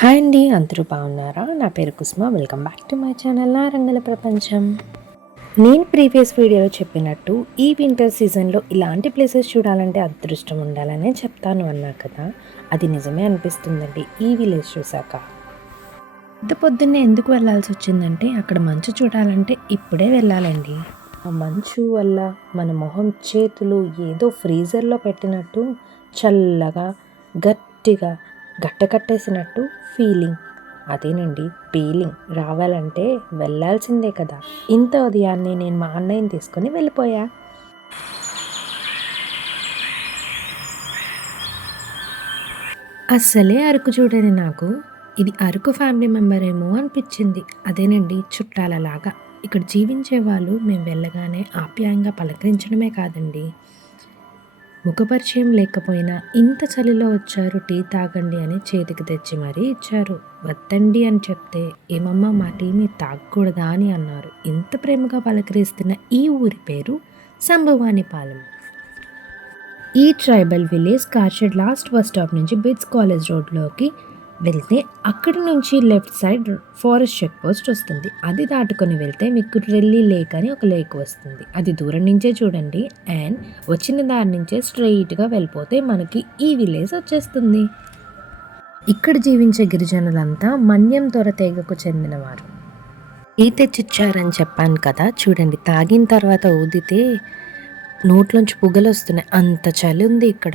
Hi అండి, అందరూ బాగున్నారా? నా పేరు Kusuma. Welcome back to my channel నా రంగుల ప్రపంచం. నేను ప్రీవియస్ వీడియోలో చెప్పినట్టు ఈ వింటర్ సీజన్లో ఇలాంటి ప్లేసెస్ చూడాలంటే అదృష్టం ఉండాలనే చెప్తాను అన్నా కదా, అది నిజమే అనిపిస్తుందండి ఈ విలేజ్ చూసాక. పొద్దున్నే ఎందుకు వెళ్ళాల్సి వచ్చిందంటే అక్కడ మంచు చూడాలంటే ఇప్పుడే వెళ్ళాలండి. ఆ మంచు వల్ల మన మొహం చేతులు ఏదో ఫ్రీజర్లో పెట్టినట్టు చల్లగా గట్టిగా గట్టకట్టేసినట్టు ఫీలింగ్. అదేనండి ఫీలింగ్ రావాలంటే వెళ్ళాల్సిందే కదా. ఇంత ఉదయాన్నే నేను మా అన్నయ్యని తీసుకొని వెళ్ళిపోయా. అస్సలే అరకు చూడని నాకు ఇది అరకు ఫ్యామిలీ మెంబర్ ఏమో అనిపించింది. అదేనండి చుట్టాలలాగా ఇక్కడ జీవించే వాళ్ళు మేము వెళ్ళగానే ఆప్యాయంగా పలకరించడమే కాదండి, ముఖపరిచయం లేకపోయినా ఇంత చలిలో వచ్చారు టీ తాగండి అని చేతికి తెచ్చి మరీ ఇచ్చారు. వద్దండి అని చెప్తే ఏమమ్మా మా టీ మీరు తాగకూడదా అని అన్నారు. ఇంత ప్రేమగా పలకరిస్తున్న ఈ ఊరి పేరు సంభవానిపాలెం. ఈ tribal village car shed last bus stop నుంచి బిట్స్ కాలేజ్ రోడ్లోకి వెళ్తే అక్కడి నుంచి left side forest check post వస్తుంది. అది దాటుకొని వెళ్తే మీకు రెల్లి లేక్ అని ఒక లేక్ వస్తుంది. అది దూరం నుంచే చూడండి అండ్ వచ్చిన దారి నుంచే స్ట్రెయిట్గా వెళ్ళిపోతే మనకి ఈ విలేజ్ వచ్చేస్తుంది. ఇక్కడ జీవించే గిరిజనులంతా మన్యం దొర తెగకు చెందినవారు. టీ తెచ్చిచ్చారని చెప్పాను కదా, చూడండి తాగిన తర్వాత ఊదితే నోట్లోంచి పొగలు వస్తున్నాయి, అంత చలి ఉంది ఇక్కడ.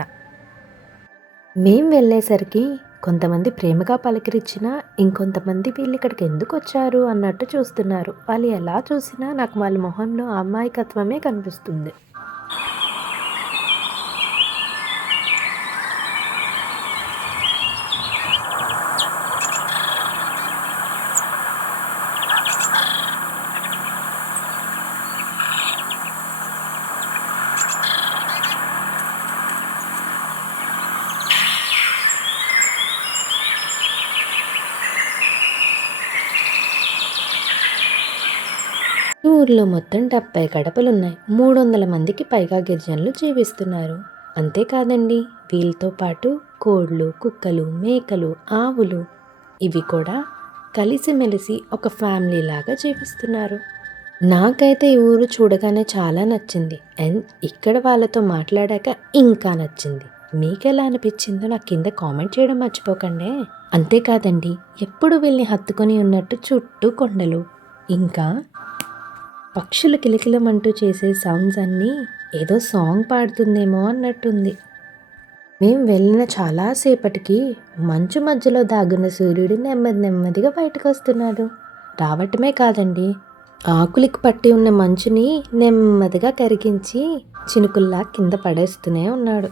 మేం వెళ్ళేసరికి కొంతమంది ప్రేమగా పలకరించినా ఇంకొంతమంది వీళ్ళు ఇక్కడికి ఎందుకు వచ్చారు అన్నట్టు చూస్తున్నారు. వాళ్ళు ఎలా చూసినా నాకు వాళ్ళ మొహంలో అమాయకత్వమే కనిపిస్తుంది. ఊర్లో మొత్తం 70 గడపలున్నాయి. 300 మందికి పైగా గిరిజనులు జీవిస్తున్నారు. అంతేకాదండి, వీళ్ళతో పాటు కోళ్ళు, కుక్కలు, మేకలు, ఆవులు ఇవి కూడా కలిసిమెలిసి ఒక ఫ్యామిలీ లాగా జీవిస్తున్నారు. నాకైతే ఈ ఊరు చూడగానే చాలా నచ్చింది అండ్ ఇక్కడ వాళ్ళతో మాట్లాడాక ఇంకా నచ్చింది. మీకెలా అనిపించిందో నాకు కింద కామెంట్ చేయడం మర్చిపోకండి. అంతేకాదండి, ఎప్పుడు వీళ్ళని హత్తుకొని ఉన్నట్టు చుట్టూ కొండలు, ఇంకా పక్షులు కిలకిలమంటూ చేసే సౌండ్స్ అన్నీ ఏదో సాంగ్ పాడుతుందేమో అన్నట్టుంది. మేము వెళ్ళిన చాలాసేపటికి మంచు మధ్యలో దాగున్న సూర్యుడు నెమ్మదిగా బయటకు వస్తున్నాడు. రావటమే కాదండి, ఆకులికి పట్టి ఉన్న మంచుని నెమ్మదిగా కరిగించి చినుకుల్లా కింద పడేస్తూనే ఉన్నాడు.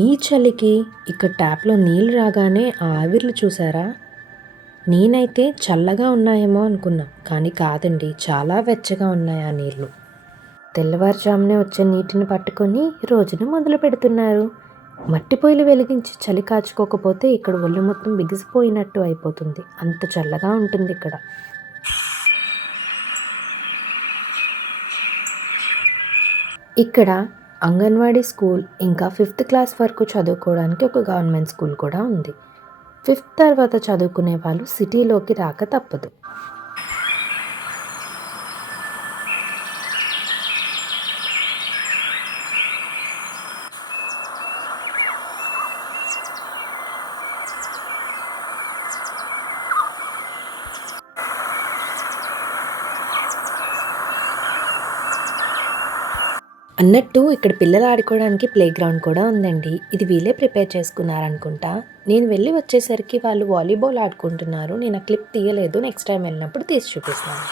ఈ చలికి ఇక్కడ ట్యాప్లో నీళ్ళు రాగానే ఆ ఆవిర్లు చూసారా? నేనైతే చల్లగా ఉన్నాయేమో అనుకున్నా, కానీ కాదండి, చాలా వెచ్చగా ఉన్నాయి ఆ నీళ్ళు. తెల్లవారుజామునే వచ్చే నీటిని పట్టుకొని రోజును మొదలు పెడుతున్నారు. మట్టి పొయ్యిలు వెలిగించి చలి కాచుకోకపోతే ఇక్కడ ఒళ్ళు మొత్తం బిగిసిపోయినట్టు అయిపోతుంది, అంత చల్లగా ఉంటుంది ఇక్కడ. ఇక్కడ అంగన్వాడీ స్కూల్ ఇంకా 5th క్లాస్ వరకు చదువుకోవడానికి ఒక గవర్నమెంట్ స్కూల్ కూడా ఉంది. 5th తర్వాత చదువుకునే వాళ్ళు సిటీలోకి రాక తప్పదు. అన్నట్టు ఇక్కడ పిల్లలు ఆడుకోవడానికి ప్లే గ్రౌండ్ కూడా ఉందండి. ఇది వీళ్ళే ప్రిపేర్ చేసుకున్నారనుకుంటా. నేను వెళ్ళి వచ్చేసరికి వాళ్ళు వాలీబాల్ ఆడుకుంటున్నారు. నేను ఆ క్లిప్ తీయలేదు, నెక్స్ట్ టైం వెళ్ళినప్పుడు తీసి చూపిస్తాను.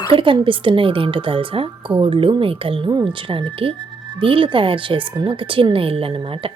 ఇక్కడ కనిపిస్తున్న ఇదేంటో తెలుసా? కోళ్ళు, మేకలను ఉంచడానికి వీళ్ళు తయారు చేసుకున్న ఒక చిన్న ఇల్లు అన్నమాట.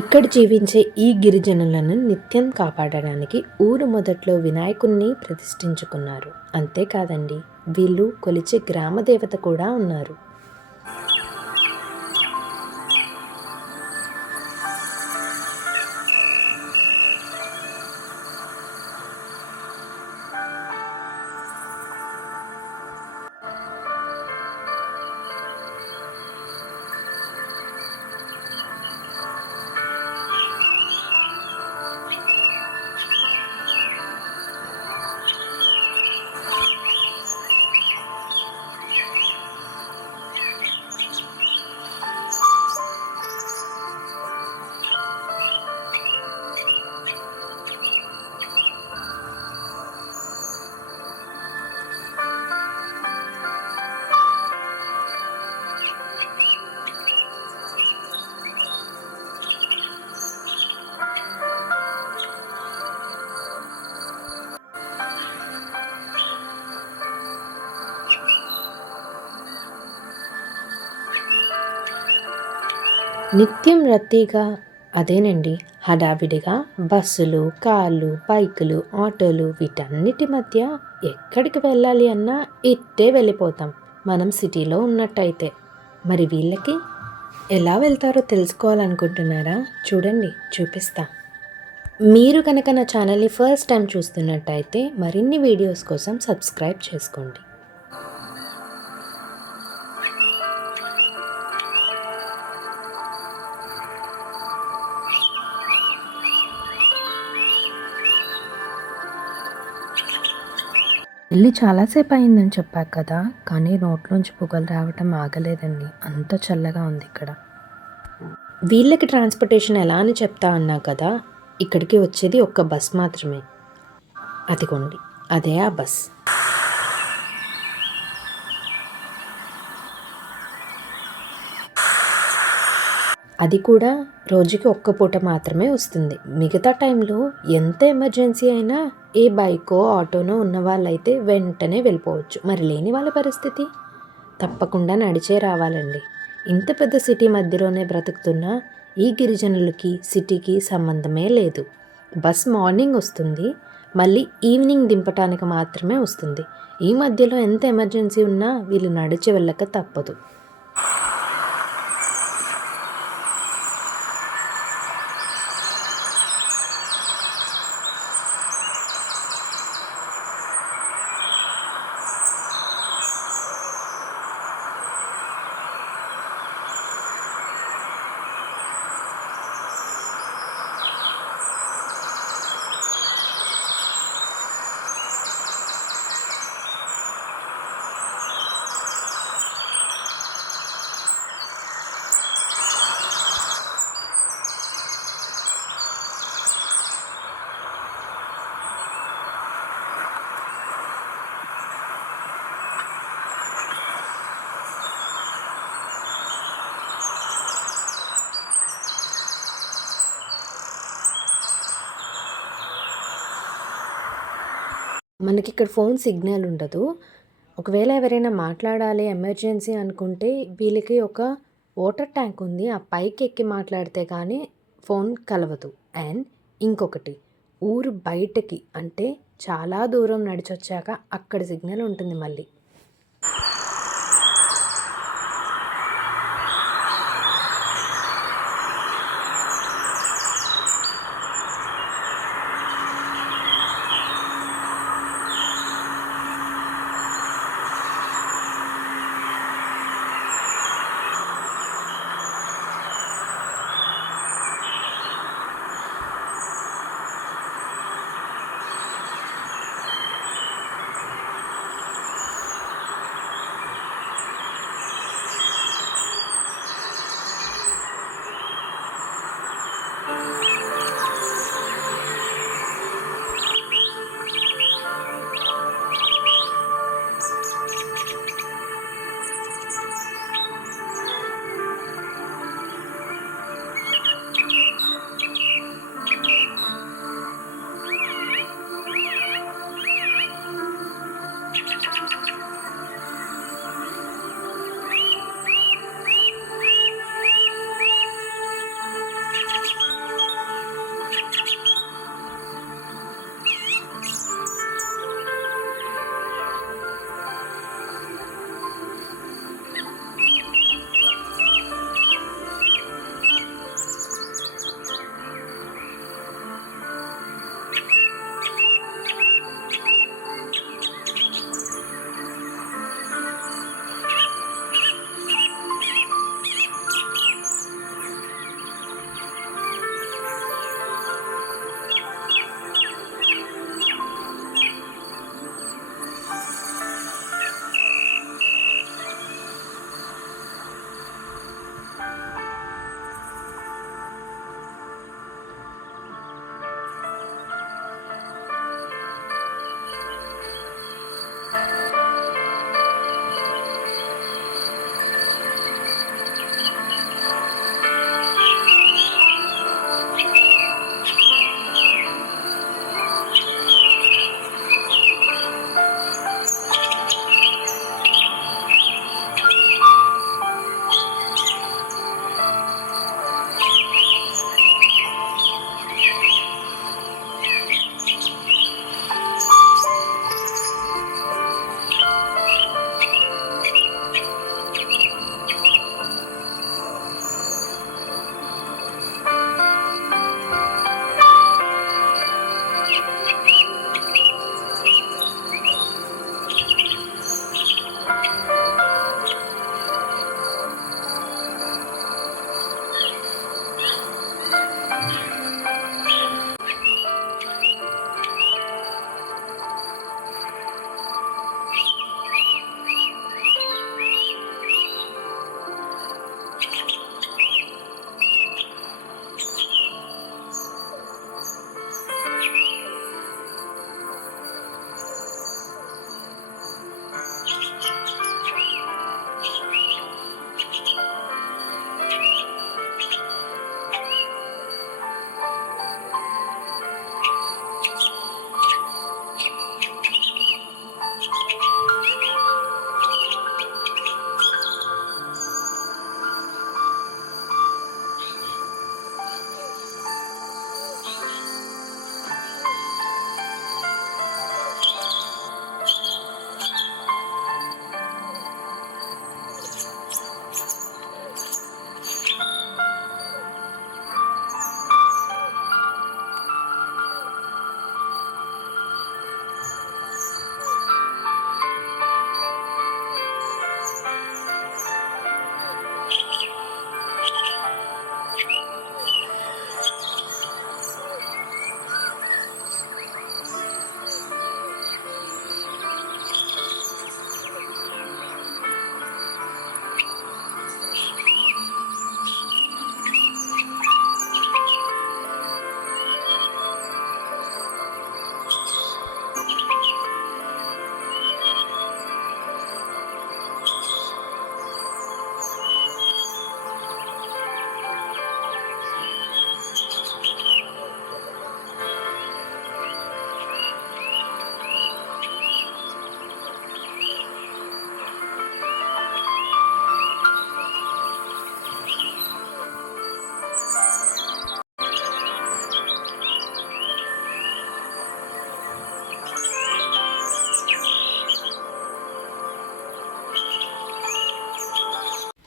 ఇక్కడ జీవించే ఈ గిరిజనులను నిత్యం కాపాడడానికి ఊరు మొదట్లో వినాయకుణ్ణి ప్రతిష్ఠించుకున్నారు. అంతేకాదండి, వీళ్ళు కొలిచే గ్రామ దేవత కూడా ఉన్నారు. నిత్యం రద్దీగా అదేనండి, హడావిడిగా బస్సులు, కార్లు, బైకులు, ఆటోలు వీటన్నిటి మధ్య ఎక్కడికి వెళ్ళాలి అన్నా ఇట్టే వెళ్ళిపోతాం మనం సిటీలో ఉన్నట్టయితే. మరి వీళ్ళకి ఎలా వెళ్తారో తెలుసుకోవాలనుకుంటున్నారా? చూడండి, చూపిస్తా. మీరు కనుక నా ఛానల్ని ఫస్ట్ టైం చూస్తున్నట్టయితే మరిన్ని వీడియోస్ కోసం సబ్స్క్రైబ్ చేసుకోండి. వెళ్ళి చాలాసేపు అయిందని చెప్పాక కదా, కానీ నోట్లోంచి పొగలు రావటం ఆగలేదండి. అంత చల్లగా ఉంది ఇక్కడ. వీళ్ళకి ట్రాన్స్పోర్టేషన్ ఎలా అని చెప్తా అన్నా కదా, ఇక్కడికి వచ్చేది ఒక్క బస్ మాత్రమే. అదిగోండి, అదే ఆ బస్. అది కూడా రోజుకి ఒక్క పూట మాత్రమే వస్తుంది. మిగతా టైంలో ఎంత ఎమర్జెన్సీ అయినా ఏ బైకో ఆటోనో ఉన్న వాళ్ళైతే వెంటనే వెళ్ళిపోవచ్చు. మరి లేని వాళ్ళ పరిస్థితి తప్పకుండా నడిచే రావాలండి. ఇంత పెద్ద సిటీ మధ్యలోనే బ్రతుకుతున్న ఈ గిరిజనులకి సిటీకి సంబంధమే లేదు. బస్ మార్నింగ్ వస్తుంది, మళ్ళీ ఈవినింగ్ దింపటానికి మాత్రమే వస్తుంది. ఈ మధ్యలో ఎంత ఎమర్జెన్సీ ఉన్నా వీళ్ళు నడిచి వెళ్ళక తప్పదు. మనకి ఇక్కడ ఫోన్ సిగ్నల్ ఉండదు. ఒకవేళ ఎవరైనా మాట్లాడాలి ఎమర్జెన్సీ అనుకుంటే వీళ్ళకి ఒక వాటర్ ట్యాంక్ ఉంది, ఆ పైకి ఎక్కి మాట్లాడితే కానీ ఫోన్ కలవదు. అండ్ ఇంకొకటి, ఊరు బయటకి అంటే చాలా దూరం నడిచొచ్చాక అక్కడ సిగ్నల్ ఉంటుంది మళ్ళీ.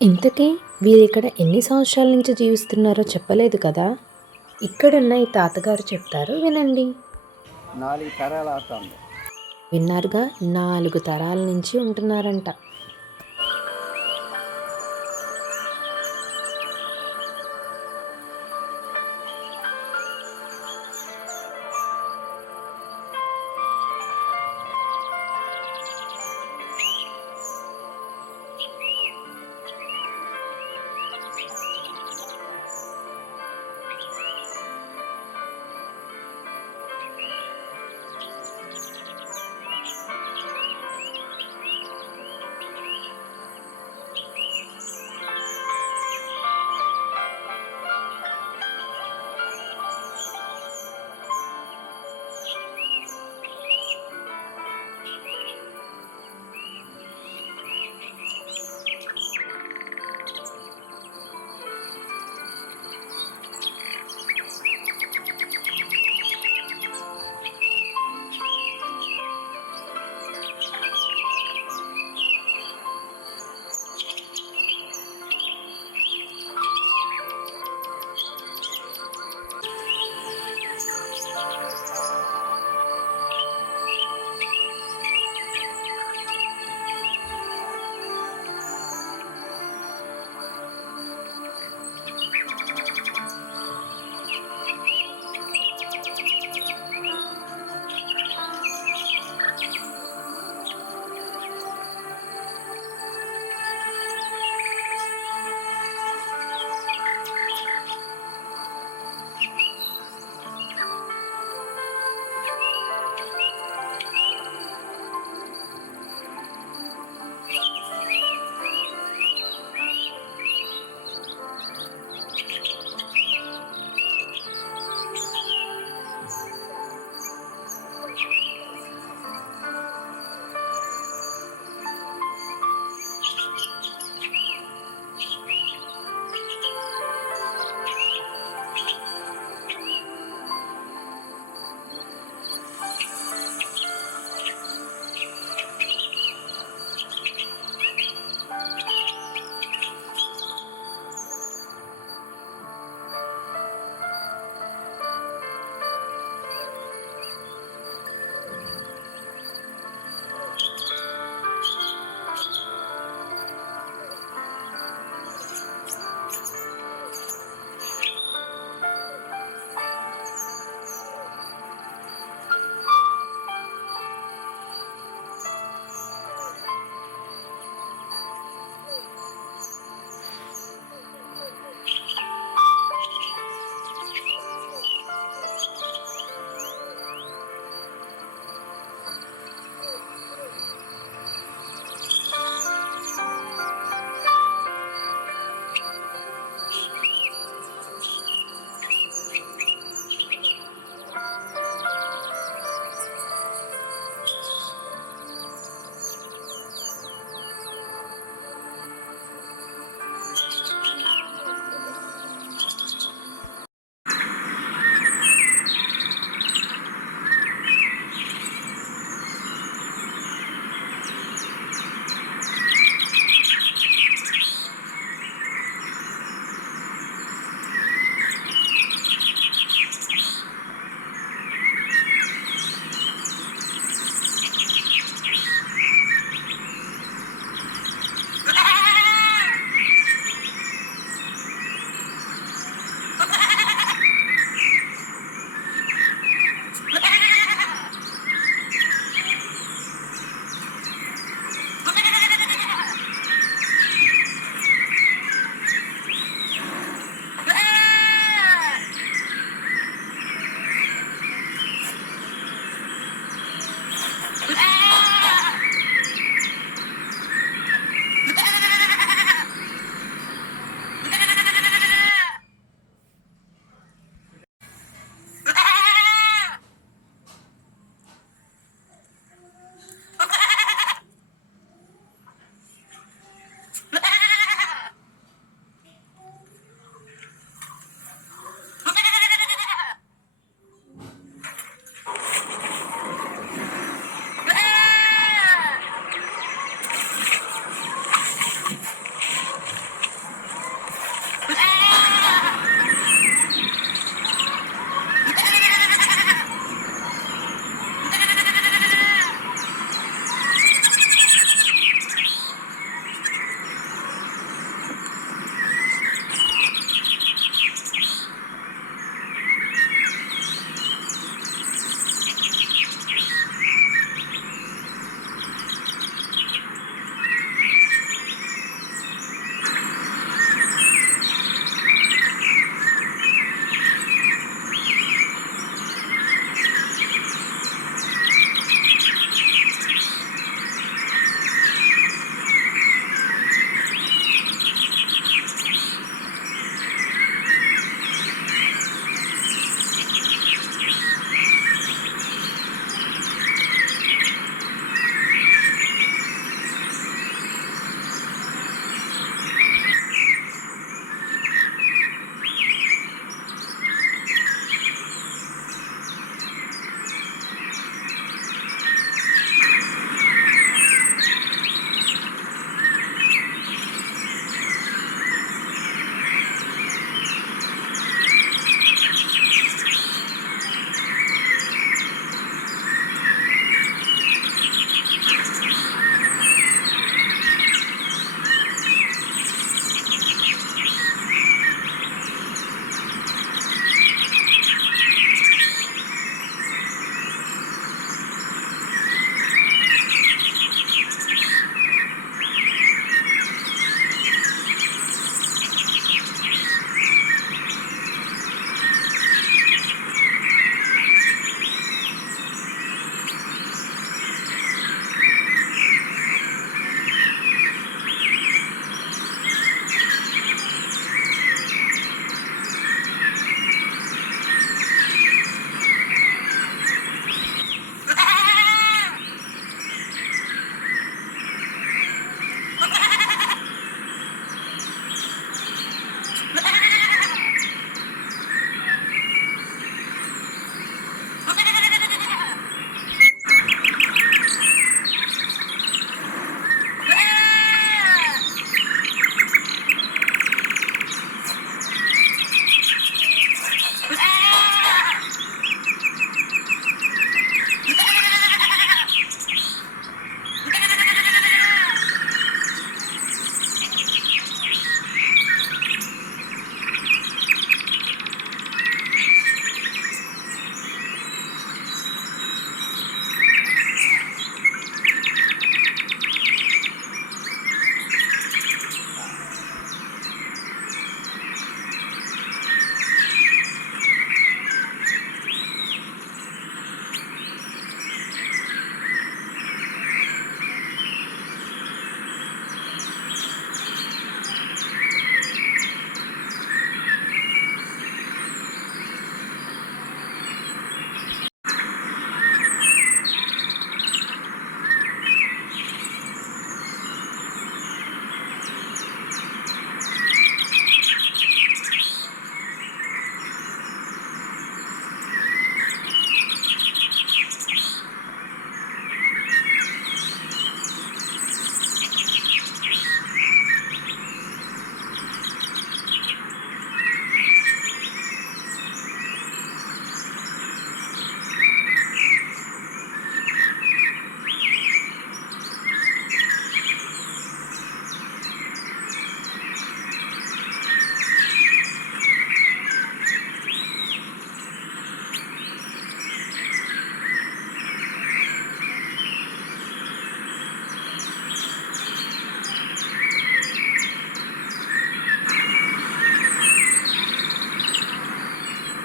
ఇంతకీ వీరిక్కడ ఎన్ని సంవత్సరాల నుంచి జీవిస్తున్నారో చెప్పలేదు కదా. ఇక్కడున్న ఈ తాతగారు చెప్తారు, వినండి. 4 తరాలు అవుతుంది. విన్నారుగా, 4 తరాల నుంచి ఉంటున్నారంట.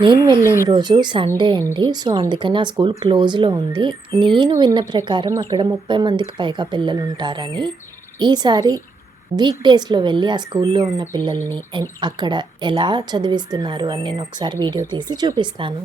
నేను వెళ్ళిన రోజు సండే అండి. సో, అందుకని ఆ స్కూల్ క్లోజ్‌లో ఉంది. నేను విన్న ప్రకారం అక్కడ 30 మందికి పైగా పిల్లలుంటారని. ఈసారి వీక్ డేస్‌లో వెళ్ళి ఆ స్కూల్‌లో ఉన్న పిల్లల్ని అక్కడ ఎలా చదివిస్తున్నారు అని నేను ఒకసారి వీడియో తీసి చూపిస్తాను.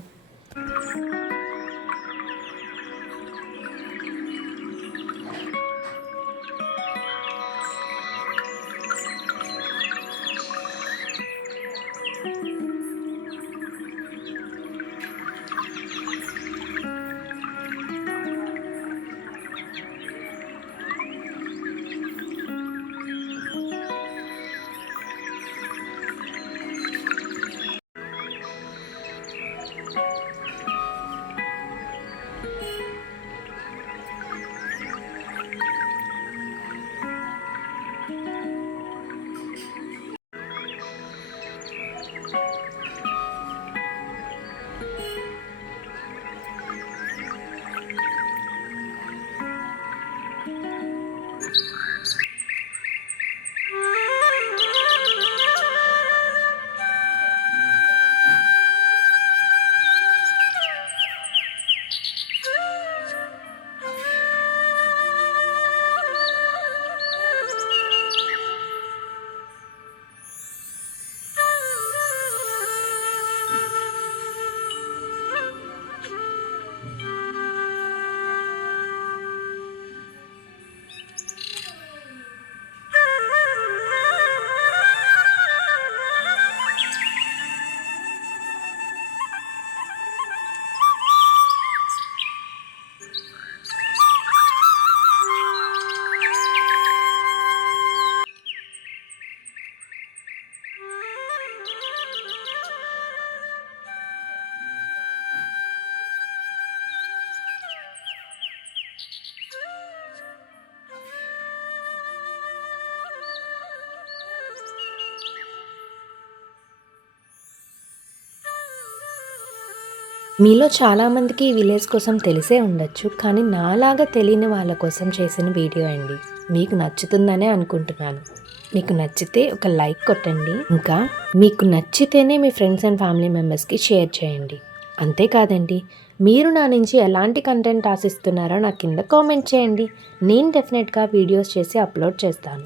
మీలో చాలామందికి ఈ విలేజ్ కోసం తెలిసే ఉండొచ్చు. కానీ నాలాగా తెలియని వాళ్ళ కోసం చేసిన వీడియో అండి. మీకు నచ్చుతుందనే అనుకుంటున్నాను. మీకు నచ్చితే ఒక లైక్ కొట్టండి. ఇంకా మీకు నచ్చితేనే మీ ఫ్రెండ్స్ అండ్ ఫ్యామిలీ మెంబర్స్‌కి షేర్ చేయండి. అంతేకాదండి, మీరు నా నుంచి ఎలాంటి కంటెంట్ ఆశిస్తున్నారో నాకు కింద కామెంట్ చేయండి. నేను డెఫినెట్‌గా వీడియోస్ చేసి అప్లోడ్ చేస్తాను.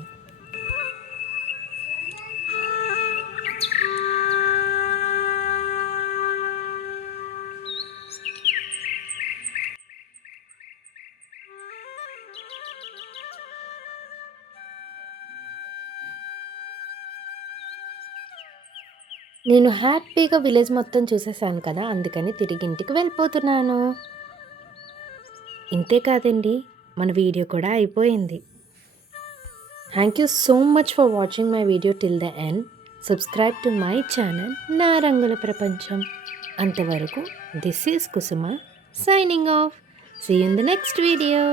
నేను హ్యాపీగా విలేజ్ మొత్తం చూసేసాను కదా! అందుకని తిరిగి ఇంటికి వెళ్ళిపోతున్నాను. ఇంతే కాదండి, మన వీడియో కూడా అయిపోయింది. Thank you so much for watching my video till the end. Subscribe to my channel నా రంగుల ప్రపంచం. అంతవరకు this is Kusuma signing off. See you in the next video.